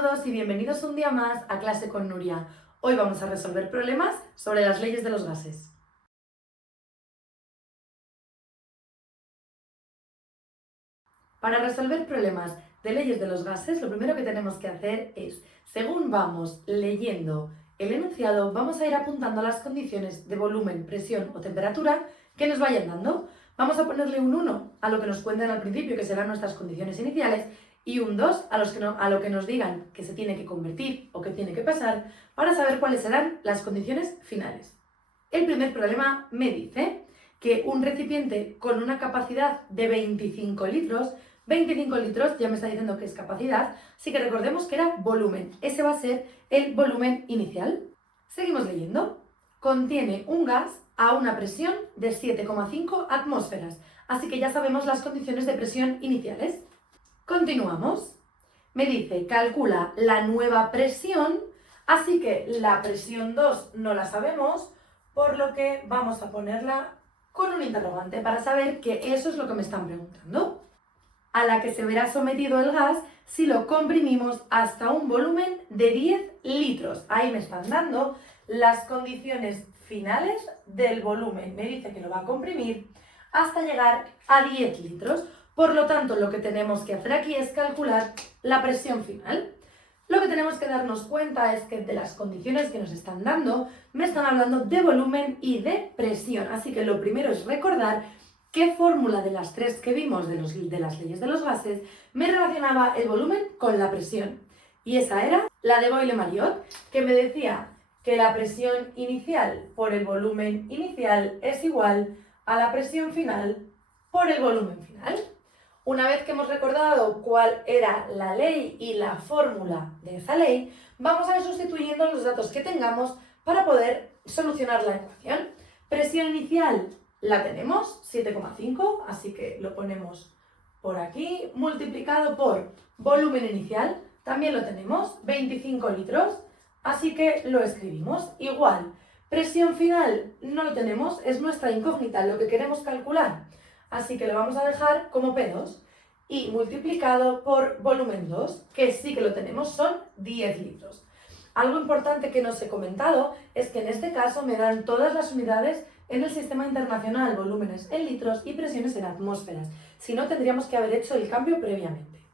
todos y bienvenidos un día más a Clase con Nuria. Hoy vamos a resolver problemas sobre las leyes de los gases. Para resolver problemas de leyes de los gases, lo primero que tenemos que hacer es, según vamos leyendo el enunciado, vamos a ir apuntando las condiciones de volumen, presión o temperatura que nos vayan dando. Vamos a ponerle un 1 a lo que nos cuentan al principio, que serán nuestras condiciones iniciales, y un 2 a lo que nos digan que se tiene que convertir o que tiene que pasar para saber cuáles serán las condiciones finales. El primer problema me dice que un recipiente con una capacidad de 25 litros ya me está diciendo que es capacidad, así que recordemos que era volumen. Ese va a ser el volumen inicial. Seguimos leyendo. Contiene un gas a una presión de 7,5 atmósferas, así que ya sabemos las condiciones de presión iniciales. Continuamos. Me dice, calcula la nueva presión, así que la presión 2 no la sabemos, por lo que vamos a ponerla con un interrogante para saber que eso es lo que me están preguntando. A la que se verá sometido el gas si lo comprimimos hasta un volumen de 10 litros. Ahí me están dando las condiciones finales del volumen. Me dice que lo va a comprimir hasta llegar a 10 litros. Por lo tanto, lo que tenemos que hacer aquí es calcular la presión final. Lo que tenemos que darnos cuenta es que de las condiciones que nos están dando, me están hablando de volumen y de presión. Así que lo primero es recordar qué fórmula de las tres que vimos de las leyes de los gases me relacionaba el volumen con la presión. Y esa era la de Boyle-Mariotte, que me decía que la presión inicial por el volumen inicial es igual a la presión final por el volumen final. Una vez que hemos recordado cuál era la ley y la fórmula de esa ley, vamos a ir sustituyendo los datos que tengamos para poder solucionar la ecuación. Presión inicial la tenemos, 7,5, así que lo ponemos por aquí, multiplicado por volumen inicial, también lo tenemos, 25 litros, así que lo escribimos. Igual, presión final no lo tenemos, es nuestra incógnita, lo que queremos calcular. Así que lo vamos a dejar como P2 y multiplicado por volumen 2, que sí que lo tenemos, son 10 litros. Algo importante que no os he comentado es que en este caso me dan todas las unidades en el sistema internacional, volúmenes en litros y presiones en atmósferas. Si no, tendríamos que haber hecho el cambio previamente.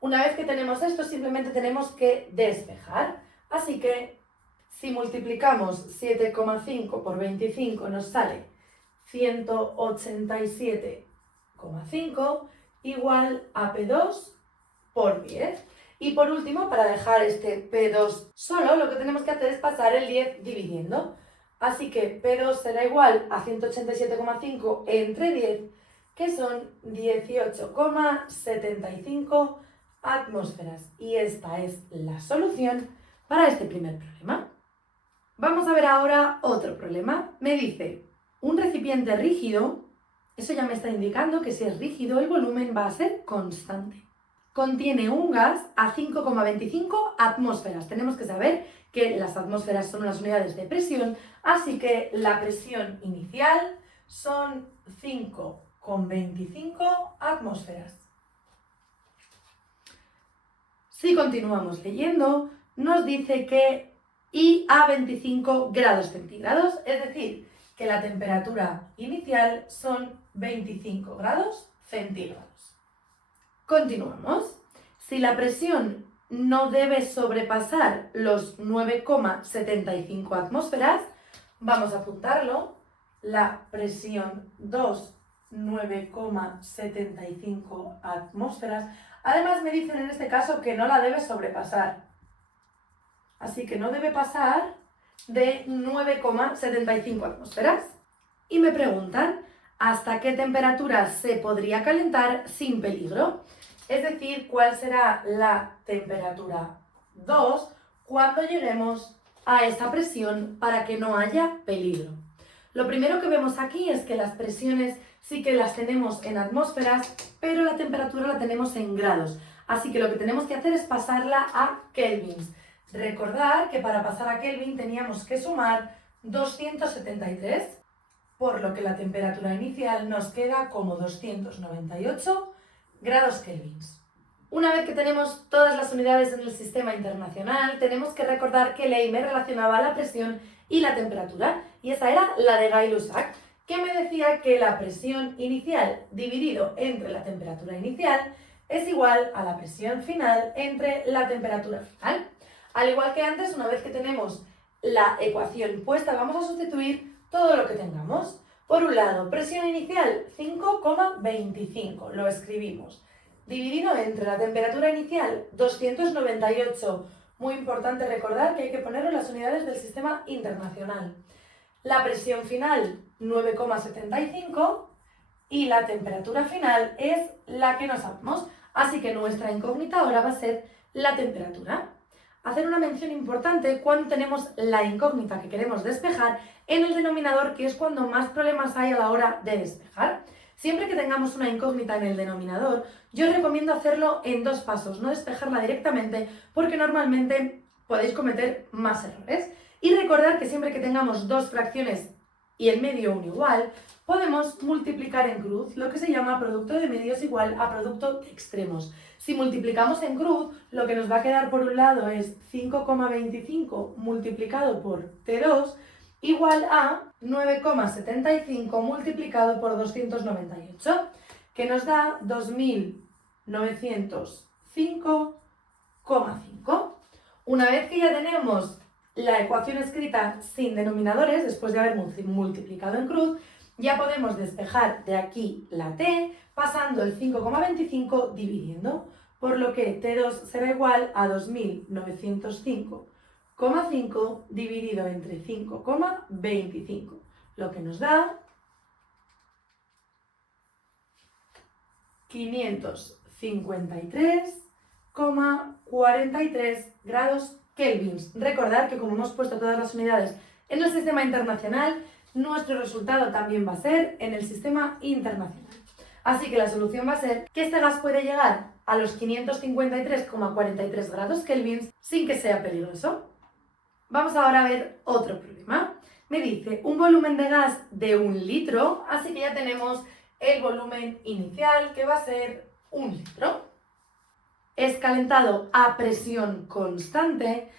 Una vez que tenemos esto, simplemente tenemos que despejar. Así que si multiplicamos 7,5 por 25 nos sale 187,5 igual a P2 por 10. Y por último, para dejar este P2 solo, lo que tenemos que hacer es pasar el 10 dividiendo. Así que P2 será igual a 187,5 entre 10, que son 18,75 atmósferas. Y esta es la solución para este primer problema. Vamos a ver ahora otro problema. Me dice, un recipiente rígido, eso ya me está indicando que si es rígido el volumen va a ser constante. Contiene un gas a 5,25 atmósferas. Tenemos que saber que las atmósferas son las unidades de presión, así que la presión inicial son 5,25 atmósferas. Si continuamos leyendo, nos dice que I a 25 grados centígrados, es decir, que la temperatura inicial son 25 grados centígrados. Continuamos. Si la presión no debe sobrepasar los 9,75 atmósferas, vamos a apuntarlo. La presión 2, 9,75 atmósferas. Además me dicen en este caso que no la debe sobrepasar. Así que no debe pasar de 9,75 atmósferas. Y me preguntan, ¿hasta qué temperatura se podría calentar sin peligro? Es decir, ¿cuál será la temperatura 2 cuando lleguemos a esa presión para que no haya peligro? Lo primero que vemos aquí es que las presiones sí que las tenemos en atmósferas, pero la temperatura la tenemos en grados. Así que lo que tenemos que hacer es pasarla a kelvins. Recordar que para pasar a Kelvin teníamos que sumar 273, por lo que la temperatura inicial nos queda como 298 grados kelvins. Una vez que tenemos todas las unidades en el sistema internacional, tenemos que recordar que ley me relacionaba la presión y la temperatura, y esa era la de Gay-Lussac, que me decía que la presión inicial dividido entre la temperatura inicial es igual a la presión final entre la temperatura final. Al igual que antes, una vez que tenemos la ecuación puesta, vamos a sustituir todo lo que tengamos. Por un lado, presión inicial 5,25, lo escribimos, dividido entre la temperatura inicial 298. Muy importante recordar que hay que ponerlo en las unidades del sistema internacional. La presión final 9,75 y la temperatura final es la que no sabemos. Así que nuestra incógnita ahora va a ser la temperatura. Hacer una mención importante cuando tenemos la incógnita que queremos despejar en el denominador, que es cuando más problemas hay a la hora de despejar. Siempre que tengamos una incógnita en el denominador, yo os recomiendo hacerlo en 2 pasos, no despejarla directamente, porque normalmente podéis cometer más errores. Y recordar que siempre que tengamos 2 fracciones y el medio un igual, podemos multiplicar en cruz, lo que se llama producto de medios igual a producto de extremos. Si multiplicamos en cruz, lo que nos va a quedar por un lado es 5,25 multiplicado por T2 igual a 9,75 multiplicado por 298, que nos da 2905,5. Una vez que ya tenemos la ecuación escrita sin denominadores, después de haber multiplicado en cruz, ya podemos despejar de aquí la t, pasando el 5,25 dividiendo, por lo que T2 será igual a 2905,5 dividido entre 5,25, lo que nos da 553,43 grados kelvins. Recordad que como hemos puesto todas las unidades en el sistema internacional, nuestro resultado también va a ser en el sistema internacional. Así que la solución va a ser que este gas puede llegar a los 553,43 grados kelvins sin que sea peligroso. Vamos ahora a ver otro problema. Me dice un volumen de gas de 1 litro, así que ya tenemos el volumen inicial, que va a ser 1 litro. Es calentado a presión constante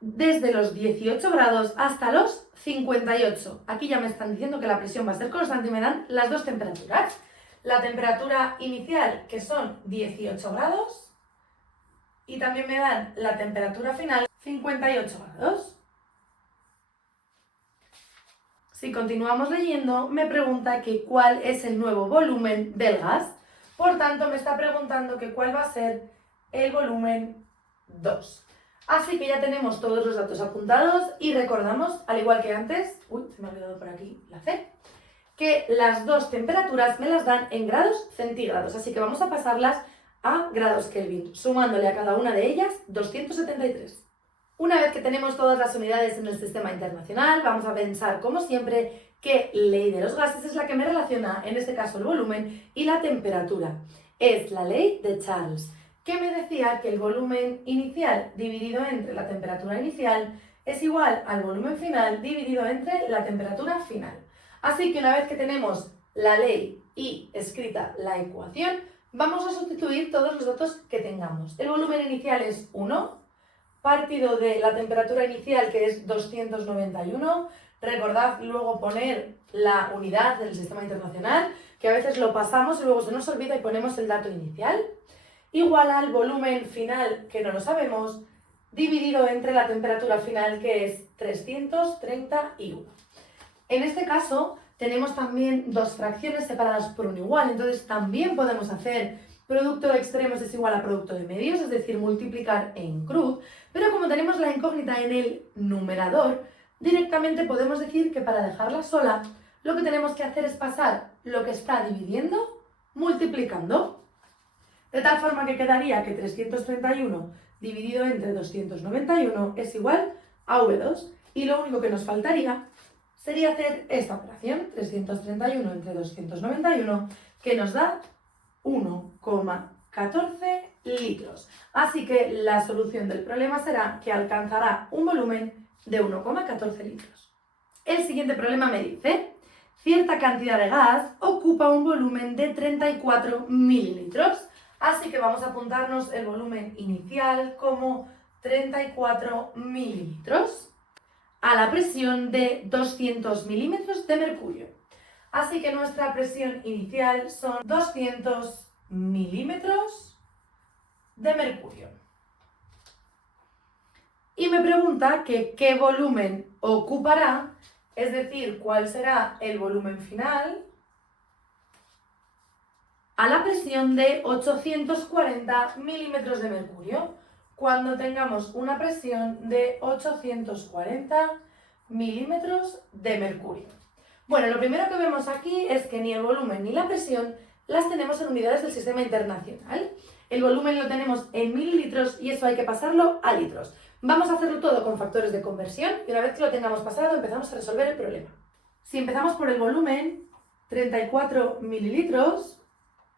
desde los 18 grados hasta los 58. Aquí ya me están diciendo que la presión va a ser constante y me dan las 2 temperaturas. La temperatura inicial, que son 18 grados, y también me dan la temperatura final, 58 grados. Si continuamos leyendo, me pregunta que cuál es el nuevo volumen del gas. Por tanto, me está preguntando que cuál va a ser el volumen 2. Así que ya tenemos todos los datos apuntados y recordamos, al igual que antes, se me ha olvidado por aquí la C, que las 2 temperaturas me las dan en grados centígrados. Así que vamos a pasarlas a grados Kelvin, sumándole a cada una de ellas 273. Una vez que tenemos todas las unidades en el sistema internacional, vamos a pensar, como siempre, que ley de los gases es la que me relaciona, en este caso, el volumen y la temperatura. Es la ley de Charles, que me decía que el volumen inicial dividido entre la temperatura inicial es igual al volumen final dividido entre la temperatura final. Así que una vez que tenemos la ley y escrita la ecuación, vamos a sustituir todos los datos que tengamos. El volumen inicial es 1, partido de la temperatura inicial, que es 291. Recordad luego poner la unidad del sistema internacional, que a veces lo pasamos y luego se nos olvida y ponemos el dato inicial, igual al volumen final, que no lo sabemos, dividido entre la temperatura final, que es 331. En este caso tenemos también 2 fracciones separadas por un igual, entonces también podemos hacer producto de extremos es igual a producto de medios, es decir, multiplicar en cruz, pero como tenemos la incógnita en el numerador, directamente podemos decir que para dejarla sola, lo que tenemos que hacer es pasar lo que está dividiendo multiplicando. De tal forma que quedaría que 331 dividido entre 291 es igual a V2. Y lo único que nos faltaría sería hacer esta operación, 331 entre 291, que nos da 1,14 litros. Así que la solución del problema será que alcanzará un volumen de 1,14 litros. El siguiente problema me dice, cierta cantidad de gas ocupa un volumen de 34 mililitros. Así que vamos a apuntarnos el volumen inicial como 34 mililitros a la presión de 200 milímetros de mercurio. Así que nuestra presión inicial son 200 milímetros de mercurio. Y me pregunta que qué volumen ocupará, es decir, cuál será el volumen final a la presión de 840 milímetros de mercurio, cuando tengamos una presión de 840 milímetros de mercurio. Bueno, lo primero que vemos aquí es que ni el volumen ni la presión las tenemos en unidades del sistema internacional. El volumen lo tenemos en mililitros y eso hay que pasarlo a litros. Vamos a hacerlo todo con factores de conversión y una vez que lo tengamos pasado empezamos a resolver el problema. Si empezamos por el volumen, 34 mililitros,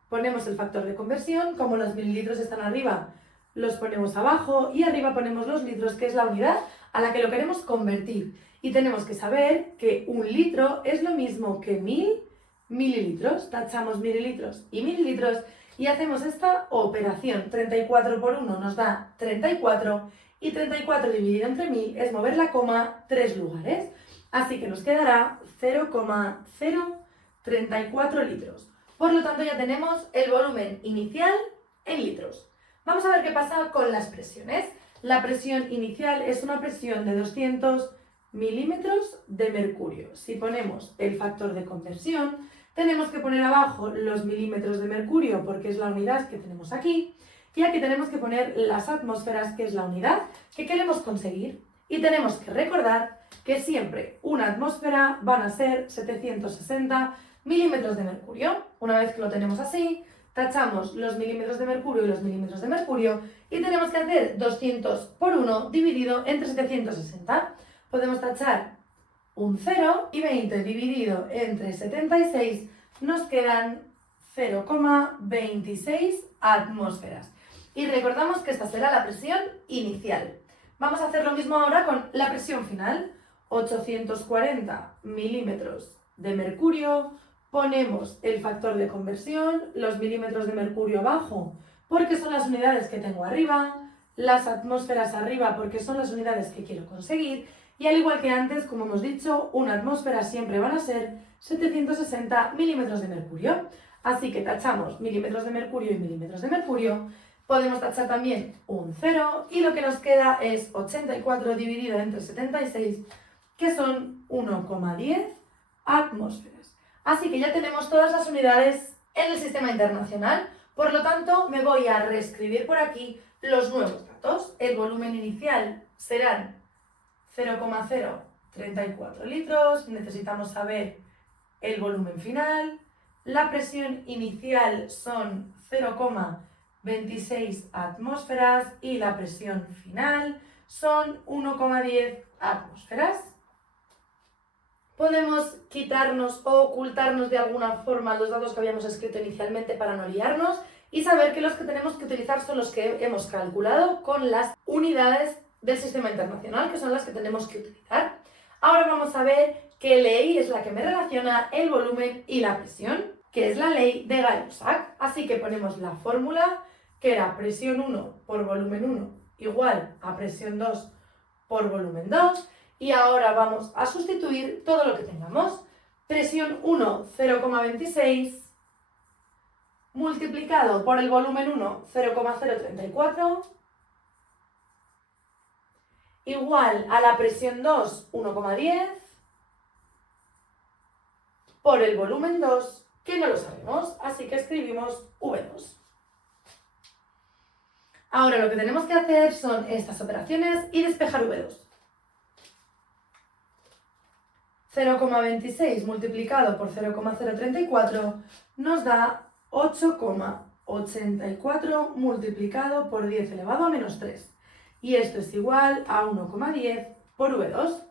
ponemos el factor de conversión, como los mililitros están arriba, los ponemos abajo y arriba ponemos los litros, que es la unidad a la que lo queremos convertir. Y tenemos que saber que un litro es lo mismo que 1000 mililitros. Tachamos mililitros y mililitros y hacemos esta operación. 34 por 1 nos da 34 y 34 dividido entre 1000 es mover la coma 3 lugares. Así que nos quedará 0,034 litros. Por lo tanto, ya tenemos el volumen inicial en litros. Vamos a ver qué pasa con las presiones. La presión inicial es una presión de 200 milímetros de mercurio. Si ponemos el factor de conversión, tenemos que poner abajo los milímetros de mercurio porque es la unidad que tenemos aquí. Y aquí tenemos que poner las atmósferas, que es la unidad que queremos conseguir. Y tenemos que recordar que siempre una atmósfera van a ser 760 milímetros de mercurio. Una vez que lo tenemos así, tachamos los milímetros de mercurio y los milímetros de mercurio y tenemos que hacer 200 por 1 dividido entre 760. Podemos tachar un 0 y 20 dividido entre 76 nos quedan 0,26 atmósferas. Y recordamos que esta será la presión inicial. Vamos a hacer lo mismo ahora con la presión final. 840 milímetros de mercurio, ponemos el factor de conversión, los milímetros de mercurio abajo, porque son las unidades que tengo arriba, las atmósferas arriba porque son las unidades que quiero conseguir, y al igual que antes, como hemos dicho, una atmósfera siempre van a ser 760 milímetros de mercurio. Así que tachamos milímetros de mercurio y milímetros de mercurio. Podemos tachar también un 0 y lo que nos queda es 84 dividido entre 76, que son 1,10 atmósferas. Así que ya tenemos todas las unidades en el sistema internacional. Por lo tanto, me voy a reescribir por aquí los nuevos datos. El volumen inicial serán 0,034 litros. Necesitamos saber el volumen final. La presión inicial son 0,26 atmósferas y la presión final son 1,10 atmósferas. Podemos quitarnos o ocultarnos de alguna forma los datos que habíamos escrito inicialmente para no liarnos y saber que los que tenemos que utilizar son los que hemos calculado con las unidades del sistema internacional, que son las que tenemos que utilizar. Ahora vamos a ver qué ley es la que me relaciona el volumen y la presión, que es la ley de Gay-Lussac. Así que ponemos la fórmula, que era presión 1 por volumen 1 igual a presión 2 por volumen 2. Y ahora vamos a sustituir todo lo que tengamos. Presión 1, 0,26, multiplicado por el volumen 1, 0,034, igual a la presión 2, 1,10, por el volumen 2, que no lo sabemos, así que escribimos V2. Ahora lo que tenemos que hacer son estas operaciones y despejar V2. 0,26 multiplicado por 0,034 nos da 8,84 multiplicado por 10 elevado a menos 3. Y esto es igual a 1,10 por V2.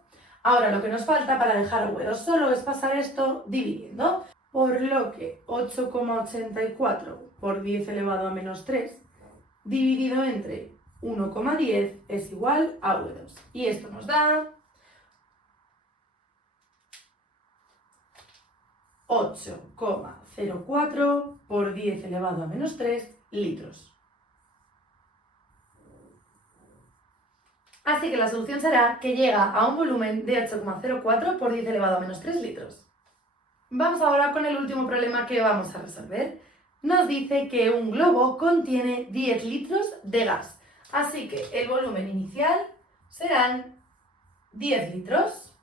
Ahora lo que nos falta para dejar V2 solo es pasar esto dividiendo. Por lo que 8,84 por 10 elevado a menos 3 dividido entre 1,10 es igual a V2. Y esto nos da 8,04 por 10 elevado a menos 3 litros. Así que la solución será que llega a un volumen de 8,04 por 10 elevado a menos 3 litros. Vamos ahora con el último problema que vamos a resolver. Nos dice que un globo contiene 10 litros de gas. Así que el volumen inicial serán 10 litros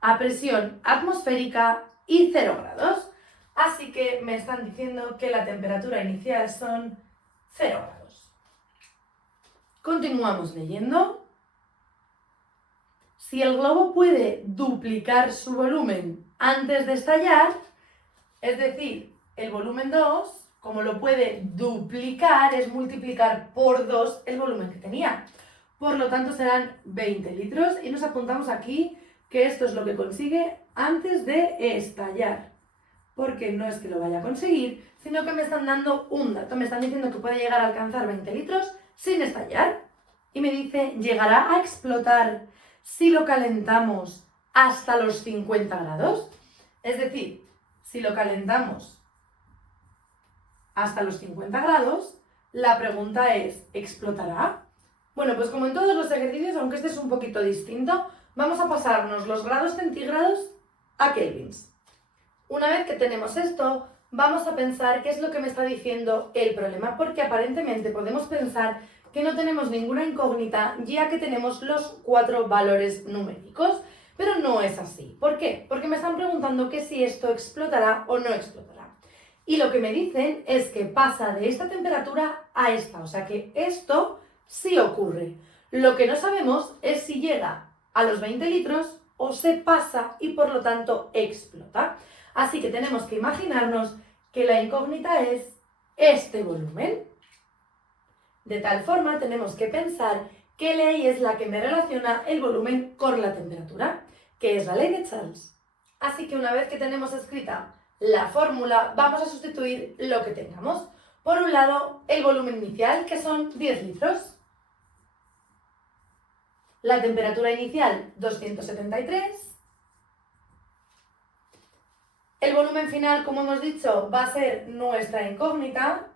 a presión atmosférica y 0 grados. Así que me están diciendo que la temperatura inicial son 0 grados. Continuamos leyendo. Si el globo puede duplicar su volumen antes de estallar, es decir, el volumen 2, como lo puede duplicar, es multiplicar por 2 el volumen que tenía. Por lo tanto, serán 20 litros y nos apuntamos aquí que esto es lo que consigue antes de estallar. Porque no es que lo vaya a conseguir, sino que me están dando un dato. Me están diciendo que puede llegar a alcanzar 20 litros sin estallar. Y me dice, llegará a explotar si lo calentamos hasta los 50 grados. Es decir, si lo calentamos hasta los 50 grados, la pregunta es, ¿explotará? Bueno, pues como en todos los ejercicios, aunque este es un poquito distinto, vamos a pasarnos los grados centígrados a kelvins. Una vez que tenemos esto, vamos a pensar qué es lo que me está diciendo el problema, porque aparentemente podemos pensar que no tenemos ninguna incógnita, ya que tenemos los 4 valores numéricos, pero no es así. ¿Por qué? Porque me están preguntando que si esto explotará o no explotará. Y lo que me dicen es que pasa de esta temperatura a esta, o sea que esto sí ocurre. Lo que no sabemos es si llega a los 20 litros o se pasa y por lo tanto explota. Así que tenemos que imaginarnos que la incógnita es este volumen. De tal forma tenemos que pensar qué ley es la que me relaciona el volumen con la temperatura, que es la ley de Charles. Así que una vez que tenemos escrita la fórmula, vamos a sustituir lo que tengamos. Por un lado, el volumen inicial, que son 10 litros. La temperatura inicial, 273. El volumen final, como hemos dicho, va a ser nuestra incógnita.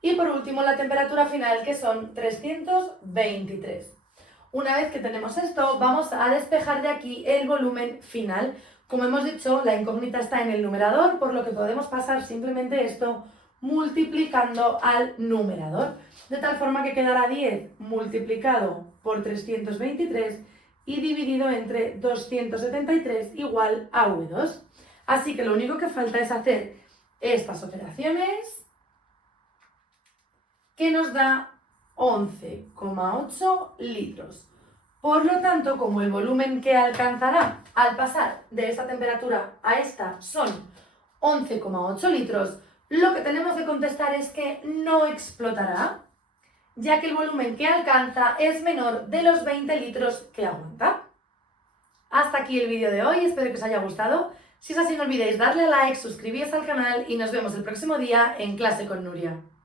Y por último, la temperatura final, que son 323. Una vez que tenemos esto, vamos a despejar de aquí el volumen final. Como hemos dicho, la incógnita está en el numerador, por lo que podemos pasar simplemente esto multiplicando al numerador. De tal forma que quedará 10 multiplicado por 323 y dividido entre 273 igual a V2. Así que lo único que falta es hacer estas operaciones, que nos da 11,8 litros. Por lo tanto, como el volumen que alcanzará al pasar de esta temperatura a esta son 11,8 litros, lo que tenemos que contestar es que no explotará, ya que el volumen que alcanza es menor de los 20 litros que aguanta. Hasta aquí el vídeo de hoy, espero que os haya gustado. Si es así, no olvidéis darle a like, suscribiros al canal y nos vemos el próximo día en Clase con Nuria.